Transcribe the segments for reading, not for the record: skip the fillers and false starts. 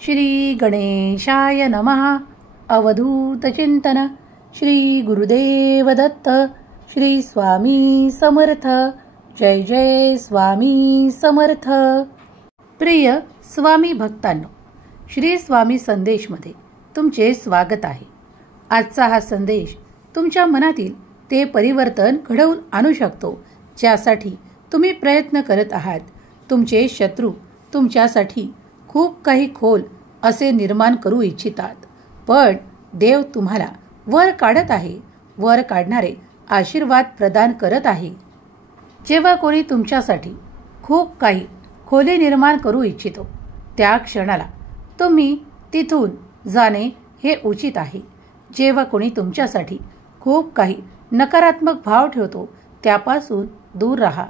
श्री गणेशाय नमः. अवधूत चिंतन. श्री गुरुदेव दत्त. श्री स्वामी समर्थ. जय जय स्वामी समर्थ. प्रिय स्वामी भक्तांनो, श्री स्वामी संदेशमध्ये तुमचे स्वागत आहे. आजचा हा संदेश तुमच्या मनातील ते परिवर्तन घडवून आणू शकतो ज्यासाठी तुम्ही प्रयत्न करत आहात. तुमचे शत्रू तुमच्यासाठी खूप काही खोल असे निर्माण करू इच्छितात, पण देव तुम्हाला वर काढत आहे. वर काढणारे आशीर्वाद प्रदान करत आहे. जेव्हा कोणी तुमच्यासाठी खूप काही खोली निर्माण करू इच्छितो त्या क्षणाला तुम्ही तिथून जाणे हे उचित आहे. जेव्हा कोणी तुमच्यासाठी खूप काही नकारात्मक भाव ठेवतो त्यापासून दूर राहा.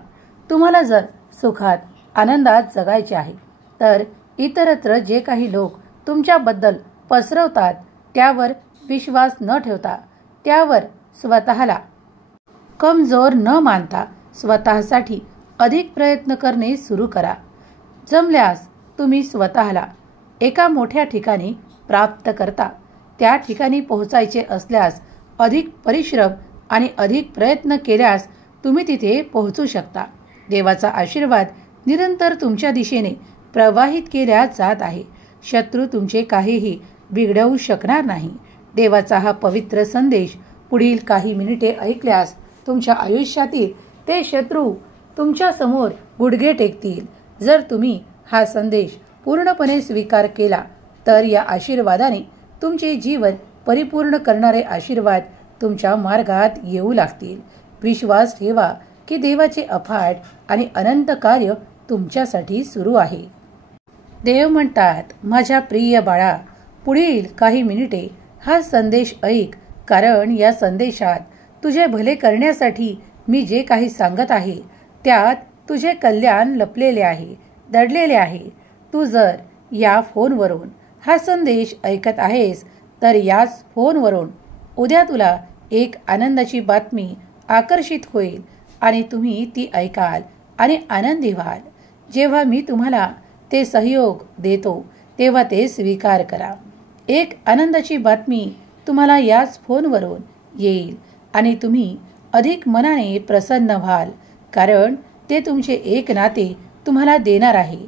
तुम्हाला जर सुखात आनंदात जगायचे आहे तर इतरत्र जे काही लोक तुमच्याबद्दल पसरवतात त्यावर विश्वास न ठेवता, त्यावर स्वतःला कमजोर न मानता स्वतःसाठी अधिक प्रयत्न करणे सुरू करा. जमल्यास तुम्ही स्वतःला एका मोठ्या ठिकाणी प्राप्त करता. त्या ठिकाणी पोहोचायचे असल्यास अधिक परिश्रम आणि अधिक प्रयत्न केल्यास तुम्ही तिथे पोहोचू शकता. देवाचा आशीर्वाद निरंतर तुमच्या दिशेने प्रवाहित केला जात आहे. शत्रू तुमचे काहीही बिघडवू शकणार नाही. देवाचा हा पवित्र संदेश पुढील काही मिनिटे ऐकल्यास तुमच्या आयुष्यातील ते शत्रू तुमच्या समोर गुडघे टेकतील. जर तुम्ही हा संदेश पूर्णपणे स्वीकार केला तर या आशीर्वादाने तुमचे जीवन परिपूर्ण करणारे आशीर्वाद तुमच्या मार्गात येऊ लागतील. विश्वास ठेवा की देवाचे अफाट आणि अनंत कार्य तुमच्यासाठी सुरू आहे. देव म्हणतात, माझ्या प्रिय बाळा, पुढील काही मिनिटे हा संदेश ऐक, कारण या संदेशात तुझे भले करण्यासाठी मी जे काही सांगत आहे त्यात तुझे कल्याण लपलेले आहे, दडलेले आहे. तू जर या फोनवरून हा संदेश ऐकत आहेस तर याच फोनवरून उद्या तुला एक आनंदाची बातमी आकर्षित होईल आणि तुम्ही ती ऐकाल आणि आनंदी व्हाल. जेव्हा मी तुम्हाला ते सहयोग देतो तेव्हा ते स्वीकार करा. एक आनंदाची बातमी तुम्हाला याच फोनवरून येईल आणि तुम्ही अधिक मनाने प्रसन्न व्हाल, कारण ते तुमचे एक नाते तुम्हाला देणार आहे.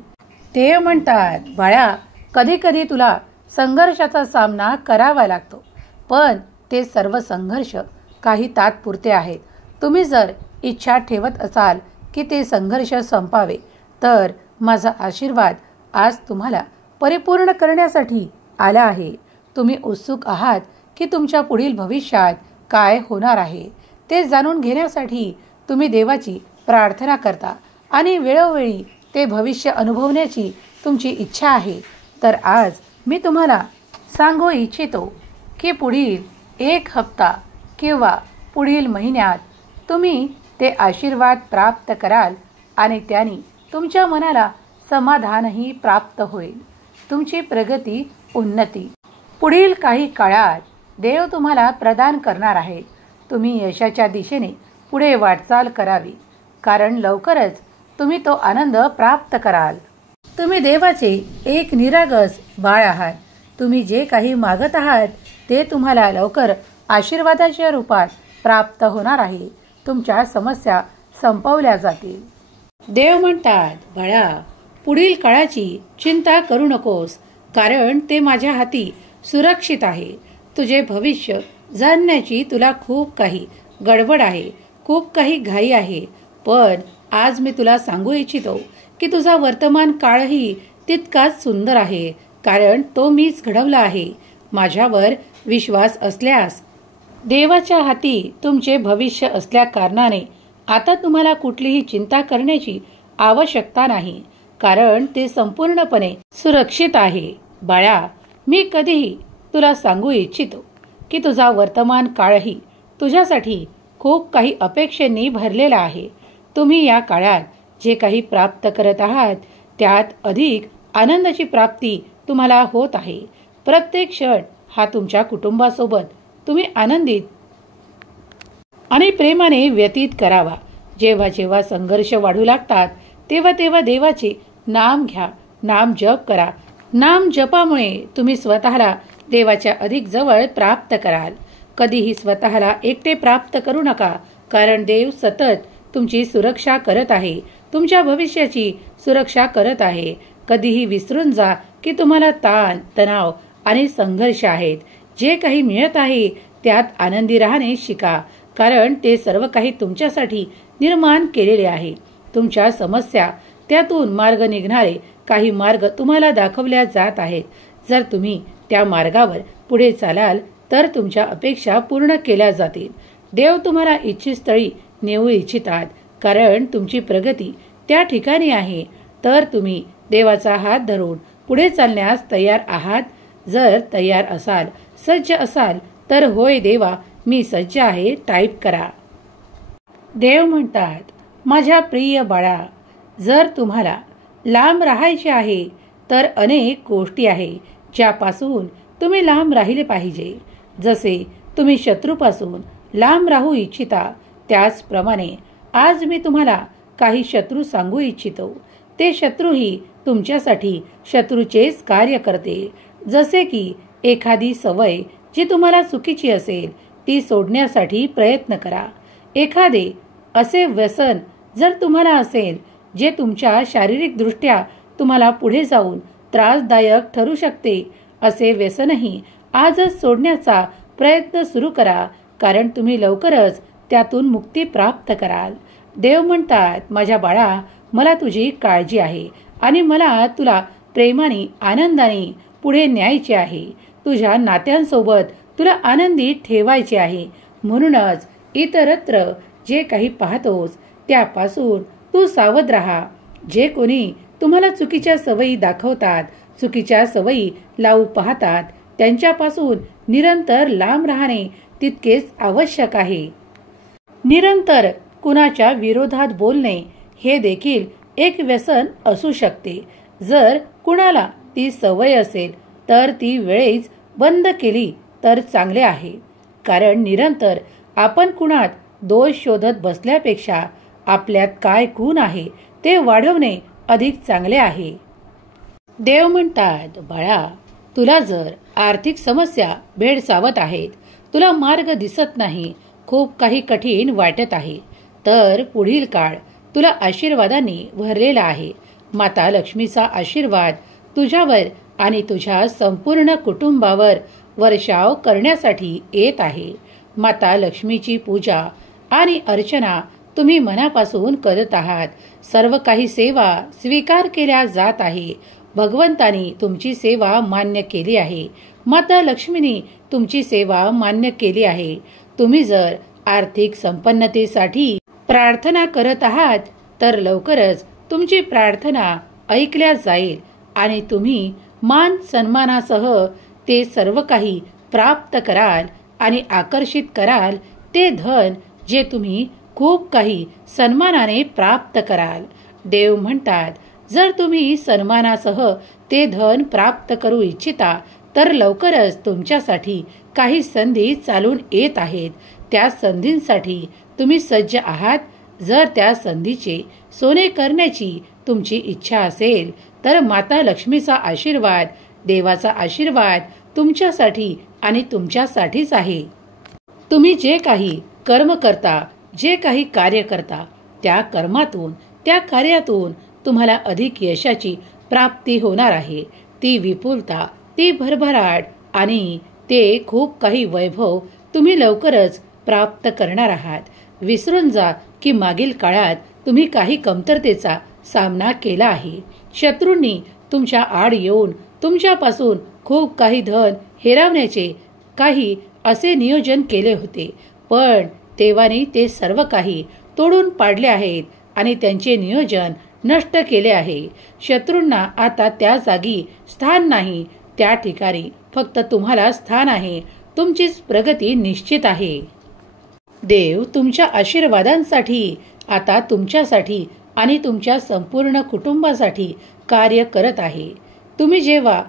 ते म्हणतात, बाळा, कधी कधी तुला संघर्षाचा सामना करावा लागतो, पण ते सर्व संघर्ष काही तात्पुरते आहेत. तुम्ही जर इच्छा ठेवत असाल की ते संघर्ष संपावे तर माझा आशीर्वाद आज तुम्हाला परिपूर्ण करण्यासाठी आला आहे. तुम्ही उत्सुक आहात की तुमच्या पुढील भविष्यात काय होणार आहे ते जाणून घेण्यासाठी तुम्ही देवाची प्रार्थना करता आणि वेळोवेळी ते भविष्य अनुभवण्याची तुमची इच्छा आहे. तर आज मी तुम्हाला सांगू इच्छितो की पुढील एक हप्ता किंवा पुढील महिन्यात तुम्ही ते आशीर्वाद प्राप्त कराल आणि त्याने तुमच्या मनाला समाधानही प्राप्त होईल. तुमची प्रगती, उन्नती पुढील काही काळात देव तुम्हाला प्रदान करणार आहे. तुम्ही यशाच्या दिशेने पुढे वाटचाल करावी, कारण लवकरच तुम्ही तो आनंद प्राप्त कराल. तुम्ही देवाचे एक निरागस बाळ आहात. तुम्ही जे काही मागत आहात ते तुम्हाला लवकर आशीर्वादाच्या रूपात प्राप्त होणार आहे. तुमच्या समस्या संपवल्या जातील. देव म्हणतात, बाळा, पुढील काळाची चिंता करू नकोस, कारण ते माझ्या हाती सुरक्षित आहे. तुझे भविष्य जाणण्याची तुला खूप काही गडबड आहे, खूप काही घाई आहे, पण आज मी तुला सांगू इच्छितो की तुझा वर्तमान काळही तितकाच सुंदर आहे, कारण तो मीच घडवला आहे. माझ्यावर विश्वास असल्यास देवाच्या हाती तुमचे भविष्य असल्या कारणाने आता तुम्हाला कुठलीही चिंता करण्याची आवश्यकता नाही, कारण ते संपूर्णपणे सुरक्षित आहे. बाळा, मी कधीही तुला सांगू इच्छितो की तुझा वर्तमान काळही तुझ्यासाठी खूप काही अपेक्षेंनी भरलेला आहे. तुम्ही या काळात जे काही प्राप्त करत आहात त्यात अधिक आनंदाची प्राप्ती तुम्हाला होत आहे. प्रत्येक क्षण हा तुमच्या कुटुंबासोबत तुम्ही आनंदित आणि प्रेमाने व्यतीत करावा. जेव्हा जेव्हा संघर्ष वाढू लागतात तेव्हा तेव्हा देवाचे नाम घ्या, नाम जप करा नाम जपामुळे तुम्ही स्वतःला देवाच्या अधिक जवळ प्राप्त कराल. कधीही स्वतःला एकटे प्राप्त करू नका, कारण देव सतत तुमची सुरक्षा करत आहे, तुमच्या भविष्याची सुरक्षा करत आहे. कधीही विसरून जा की तुम्हाला ताण, तणाव आणि संघर्ष आहेत. जे काही मिळत आहे त्यात आनंदी राहणे शिका, कारण ते सर्व काही तुमच्यासाठी निर्माण केलेले आहे. तुमच्या समस्या, त्यातून मार्ग निघणारे काही मार्ग तुम्हाला दाखवल्या जात आहेत. जर तुम्ही त्या मार्गावर पुढे चालाल तर तुमच्या अपेक्षा पूर्ण केल्या जातील. देव तुम्हाला इच्छित स्थळी नेऊ इच्छितात, कारण तुमची प्रगती त्या ठिकाणी आहे. तर तुम्ही देवाचा हात धरून पुढे चालण्यास तयार आहात. जर तयार असाल, सज्ज असाल तर होय देवा मी सज्ज आहे टाईप करा. देव म्हणतात, माझ्या प्रिय बाळा, जर तुम्हाला लांब राहायचे आहे तर अनेक गोष्टी आहे ज्यापासून तुम्ही लांब राहिले पाहिजे. जसे तुम्ही शत्रूपासून लांब राहू इच्छिता, त्याचप्रमाणे आज मी तुम्हाला काही शत्रू सांगू इच्छितो. ते शत्रूही तुमच्यासाठी शत्रूचेच कार्य करते. जसे की एखादी सवय जी तुम्हाला चुकीची असेल ती सोडण्यासाठी प्रयत्न करा. एखादे असे व्यसन जर तुम्हाला असेल जे तुमच्या शारीरिक दृष्ट्या तुम्हाला पुढे जाऊन त्रासदायक ठरू शकते, असे व्यसनही आजच सोडण्याचा प्रयत्न सुरू करा, कारण तुम्ही लवकरच त्यातून मुक्ती प्राप्त कराल. देव म्हणतात, माझ्या बाळा, मला तुझी काळजी आहे आणि मला तुला प्रेमाने, आनंदाने पुढे न्यायचे आहे. तुझ्या नात्यांसोबत तुला आनंदी ठेवायचे आहे. म्हणूनच इतरत्र जे काही पाहतोस त्यापासून तू सावध राहा. जे कोणी तुम्हाला चुकीच्या सवयी दाखवतात, चुकीच्या सवयी लावू पाहतात, त्यांच्यापासून निरंतर लांब राहणे तितकेच आवश्यक आहे. निरंतर कुणाच्या विरोधात बोलणे हे देखील एक व्यसन असू शकते. जर कुणाला ती सवय असेल तर ती वेळेच बंद केली तर चांगले आहे, कारण निरंतर आपण कुणात दोष शोधत बसल्यापेक्षा आपल्यात काय गुण आहे ते वाढवणे अधिक चांगले आहे. देव म्हणतात, बाळा, तुला जर आर्थिक समस्या भेडसावत आहेत, तुला मार्ग दिसत नाही, खूप काही कठीण वाटत आहे, तर पुढील काळ तुला आशीर्वादाने भरलेला आहे. माता लक्ष्मीचा आशीर्वाद तुझ्यावर आणि तुझ्या संपूर्ण कुटुंबावर वर्षाव करण्यासाठी येत आहे. माता लक्ष्मीची पूजा आणि अर्चना तुम्ही मनापासून करत आहात. सर्व काही सेवा स्वीकार केल्या जात आहे. भगवंतानी तुमची सेवा मान्य केली आहे. माता लक्ष्मीने तुमची सेवा मान्य केली आहे. तुम्ही जर आर्थिक संपन्नतेसाठी प्रार्थना करत आहात तर लवकरच तुमची प्रार्थना ऐकल्या जाईल आणि तुम्ही मान सन्मानासह ते सर्व काही प्राप्त कराल आणि आकर्षित कराल ते धन जे तुम्ही खूप काही सन्मानाने प्राप्त कराल. देव म्हणतात, जर तुम्ही सन्मानासह ते धन प्राप्त करू इच्छिता तर लवकरच तुमच्यासाठी काही संधी चालून येत आहेत. त्या संधींसाठी तुम्ही सज्ज आहात. जर त्या संधीचे सोने करण्याची तुमची इच्छा असेल तर माता लक्ष्मीचा आशीर्वाद, देवाचा आशीर्वाद तुमच्यासाठी आणि तुमच्यासाठीच आहे. तुम्ही जे काही कर्म करता, जे काही कार्य करता, त्या कर्मातून, त्या कार्यातून तुम्हाला अधिक यशाची प्राप्ती होणार आहे. ती विपुलता, ती भरभराट आणि ते खूप काही वैभव तुम्ही लवकरच प्राप्त करणार आहात. विसरून जा की मागील काळात तुम्ही काही कमतरतेचा सामना केला आहे. शत्रूंनी तुमच्या आड येऊन तुमच्यापासून खूप काही धन हेरावण्याचे काही असे नियोजन केले होते, पण देवाने ते सर्व काही तोडून पाडले आहेत आणि त्यांचे नियोजन नष्ट केले आहे. शत्रूंना आता त्या जागी स्थान नाही. त्या ठिकाणी फक्त तुम्हाला स्थान आहे. तुमचीच प्रगती निश्चित आहे. देव तुमच्या आशीर्वादांसाठी आता तुमच्यासाठी आणि तुमच्या संपूर्ण कुटुंबासाठी कार्य करत आहे. तुम्ही जेव्हा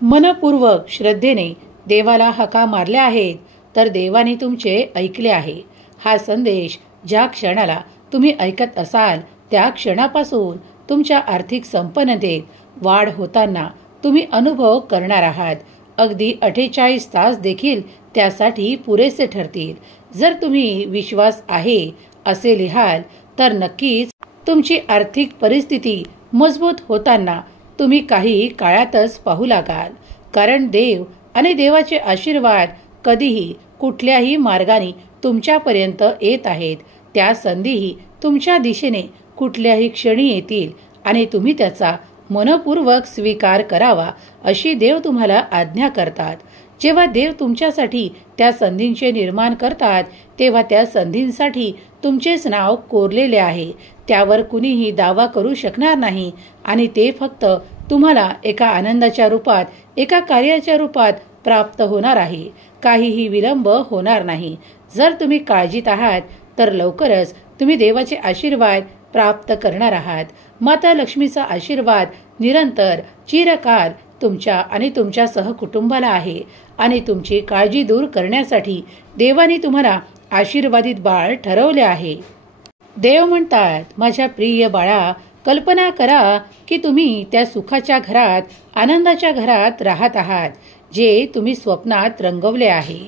मनपूर्वक श्रद्धेने देवाला हाका मारल्या आहेत तर देवाने तुमचे ऐकले आहे. हा संदेश ज्या क्षणाला तुम्ही ऐकत असाल त्या क्षणापासून तुमच्या आर्थिक संपन्नतेत वाढ होताना तुम्ही अनुभव करणार आहात. अगदी 48 तास देखील त्यासाठी पुरेसे ठरतील. जर तुम्ही विश्वास आहे असे लिहाल तर नक्कीच तुमची आर्थिक परिस्थिती मजबूत होताना तुम्ही काही काळातच पाहू लागाल. कारण देव आणि देवाचे आशीर्वाद कधीही कुठल्याही मार्गाने तुमच्यापर्यंत येत आहेत. त्या संधीही तुमच्या दिशेने कुठल्याही क्षणी येतील आणि तुम्ही त्याचा मनपूर्वक स्वीकार करावा अशी देव तुम्हाला आज्ञा करतात. जेव्हा देव तुमच्यासाठी त्या संधींचे निर्माण करतात तेव्हा त्या संधींसाठी तुमचेच नाव कोरलेले आहे. त्यावर कुणीही दावा करू शकणार नाही आणि ते फक्त तुम्हाला एका आनंदाच्या रूपात, एका कार्याच्या रूपात प्राप्त होणार आहे. काहीही विलंब होणार नाही. जर तुम्ही काळजीत आहात तर लवकरच तुम्ही देवाचे आशीर्वाद प्राप्त करणार आहात. माता लक्ष्मीचा आशीर्वाद निरंतर चिरकाल तुमच्या आणि तुमच्या सहकुटुंबाला आहे आणि तुमची काळजी दूर करण्यासाठी देवाने तुम्हाला आशीर्वादित बाळ ठरवले आहे. देव म्हणतात, माझ्या प्रिय बाळा, कल्पना करा की तुम्ही त्या सुखाच्या घरात, आनंदाच्या घरात राहत आहात जे तुम्ही स्वप्नात रंगवले आहे.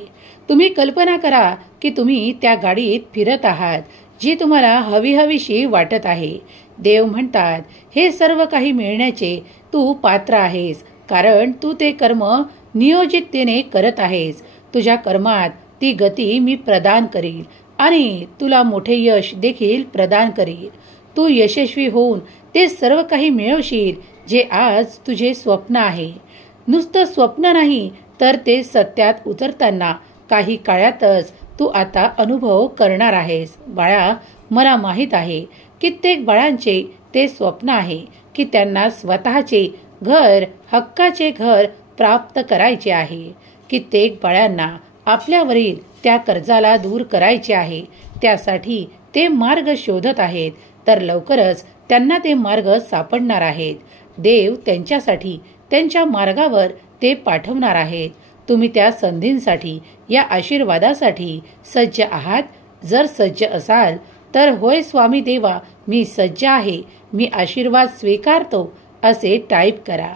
तुम्ही कल्पना करा की तुम्ही त्या गाडीत फिरत आहात जी तुम्हाला हवीहवीशी वाटत आहे. देव म्हणतात, हे सर्व काही मिळण्याचे तू पात्र आहेस, कारण तू ते कर्म नियोजिततेने करत आहेस. तुझ्या कर्मात ती गती मी प्रदान करील आणि तुला मोठे यश देखील प्रदान करील. तू यशस्वी होऊन ते सर्व काही मिळवशील जे आज तुझे स्वप्न आहे. नुसतं स्वप्न नाही तर ते सत्यात उतरताना काही काळातच तू आता अनुभव करणार आहेस. बाळा, मला माहित आहे कित्येक बाळांचे ते स्वप्न आहे की त्यांना स्वतःचे घर, हक्काचे घर प्राप्त करायचे आहे. कित्येक बाळांना आपल्यावरील त्या कर्जाला दूर करायचे आहे. त्यासाठी ते मार्ग शोधत आहेत, तर लवकरच त्यांना ते मार्ग सापडणार आहेत. देव त्यांच्यासाठी त्यांच्या मार्गावर ते पाठवणार आहेत. तुम्ही त्या संधींसाठी, या आशीर्वादासाठी सज्ज आहात. जर सज्ज असाल तर होय स्वामी देवा, मी सज्ज आहे, मी आशीर्वाद स्वीकारतो असे टाईप करा.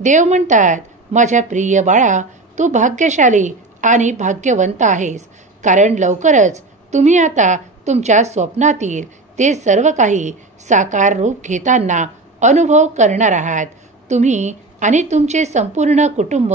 देव म्हणतात, माझ्या प्रिय बाळा, तू भाग्यशाली आणि भाग्यवंत आहेस, कारण लवकरच तुम्ही आता तुमच्या स्वप्नातील ते सर्व काही साकार रूप घेताना अनुभव करणार आहात. तुम्ही आणि तुमचे संपूर्ण कुटुंब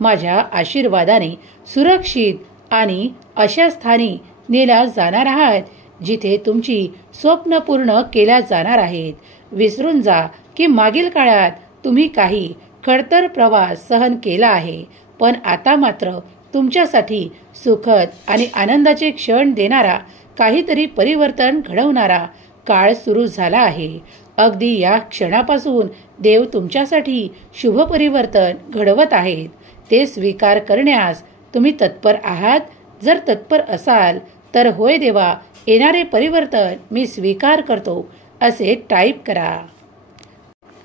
माझ्या आशीर्वादाने सुरक्षित आणि अशा स्थानी नेल्या जाणार आहात जिथे तुमची स्वप्न पूर्ण केल्या जाणार आहेत. विसरून जा की मागील काळात तुम्ही काही खडतर प्रवास सहन केला आहे, पण आता मात्र तुमच्यासाठी सुखद आणि आनंदाचे क्षण देणारा, काहीतरी परिवर्तन घडवणारा काळ सुरू झाला आहे. अगदी या क्षणापासून देव तुमच्यासाठी शुभ परिवर्तन घडवत आहेत. ते स्वीकार करण्यास तुम्ही तत्पर आहात. जर तत्पर असाल तर होय देवा, येणारे परिवर्तन मी स्वीकार करतो असे टाईप करा.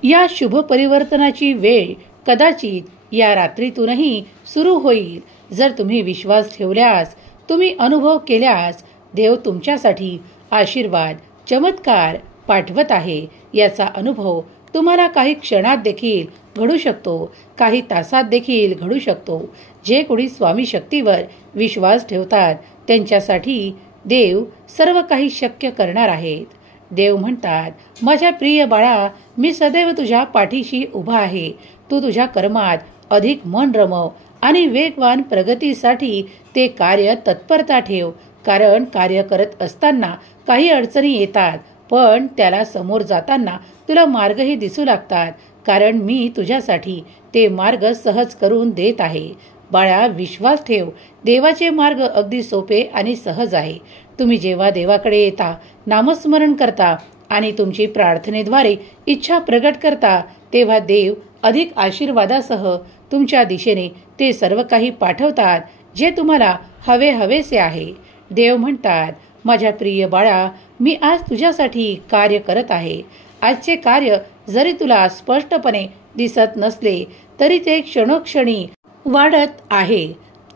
या शुभ परिवर्तनाची वेळ कदाचित या रात्रीतूनही सुरू होईल. जर तुम्ही विश्वास ठेवल्यास, तुम्ही अनुभव केल्यास, देव तुमच्यासाठी आशीर्वाद, चमत्कार पाठवत आहे. याचा अनुभव तुम्हाला काही क्षणात देखील घडू शकतो, काही तासात देखील घडू शकतो. जे कोणी स्वामी शक्तीवर विश्वास ठेवतात त्यांच्यासाठी देव सर्व काही शक्य करणार आहेत. देव म्हणतात, माझ्या प्रिय बाळा, मी सदैव तुझ्या पाठीशी उभा आहे. तू तुझ्या कर्मात अधिक मन रमव आणि वेगवान प्रगतीसाठी ते कार्य तत्परता ठेव. कारण कार्य करत असताना काही अडचणी येतात, पण त्याला समोर जाताना तुला मार्गही दिसू लागतात, कारण मी तुझ्यासाठी ते मार्ग सहज करून देत आहे. बाळा, विश्वास ठेव, देवाचे मार्ग अगदी सोपे आणि सहज आहे. तुम्ही जेव्हा देवाकडे येता, नामस्मरण करता आणि तुमची प्रार्थनेद्वारे इच्छा प्रगट करता, तेव्हा देव अधिक आशीर्वादासह तुमच्या दिशेने ते सर्व काही पाठवतात जे तुम्हाला हवेसे आहे. देव म्हणतात, माझ्या प्रिय बाळा, मी आज तुझ्यासाठी कार्य करत आहे. आजचे कार्य जरी तुला स्पष्टपणे दिसत नसले तरी ते क्षणोक्षणी वाढत आहे.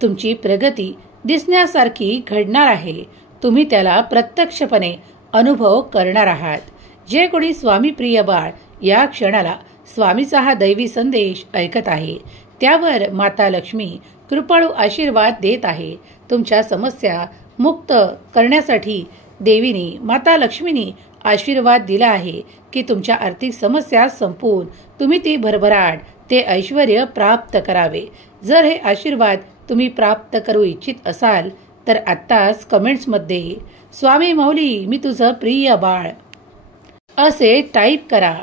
तुमची प्रगती दिसण्यासारखी घडणार आहे. तुम्ही त्याला प्रत्यक्षपणे अनुभव करणार आहात. जे कोणी स्वामी प्रिय बाळ या क्षणाला स्वामीचा हा दैवी संदेश ऐकत आहे त्यावर माता लक्ष्मी कृपाळू आशीर्वाद देत आहे. तुमच्या समस्या मुक्त करण्यासाठी देवीने माता लक्ष्मीने आशीर्वाद दिला आहे की तुमच्या आर्थिक समस्या संपून तुम्ही ती भरभराट ते ऐश्वर्य प्राप्त करावे. जर हे आशीर्वाद तुम्ही प्राप्त करू इच्छित असाल तर आत्ताच कमेंट्समध्ये स्वामी माऊली मी तुझं प्रिय बाळ असे टाईप करा.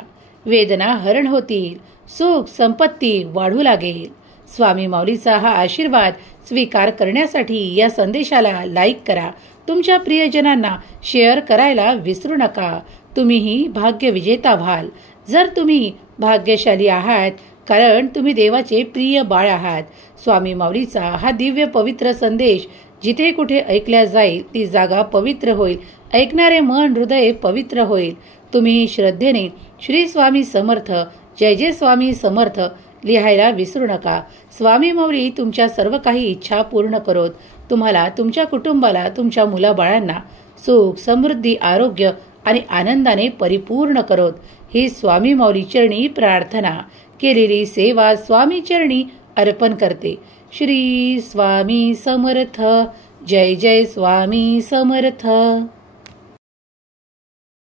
वेदना हरण होतील, सुख संपत्ती वाढू लागेल. स्वामी माऊलीचा हा आशीर्वाद स्वीकार करण्यासाठी या संदेशाला लाईक करा. तुमच्या प्रियजनांना शेअर करायला विसरू नका. तुम्हीही भाग्य विजेता व्हाल. जर तुम्ही भाग्यशाली आहात कारण तुम्ही देवाचे प्रिय बाळ आहात. स्वामी माऊलीचा हा दिव्य पवित्र संदेश जिथे कुठे ऐकल्या जाईल ती जागा पवित्र होईल. ऐकणारे मन हृदय पवित्र होईल. तुम्ही श्रद्धेने श्री स्वामी समर्थ जय जय स्वामी समर्थ लिहायला विसरू नका. स्वामी माऊली तुमच्या सर्व काही इच्छा पूर्ण करोत. तुम्हाला, तुमच्या कुटुंबाला, तुमच्या मुलाबाळांना सुख समृद्धी आरोग्य आणि आनंदाने परिपूर्ण करोत. ही स्वामी माऊली चरणी प्रार्थना. केलेली सेवा स्वामी चरणी अर्पण करते. श्री स्वामी समर्थ. जय जय स्वामी समर्थ.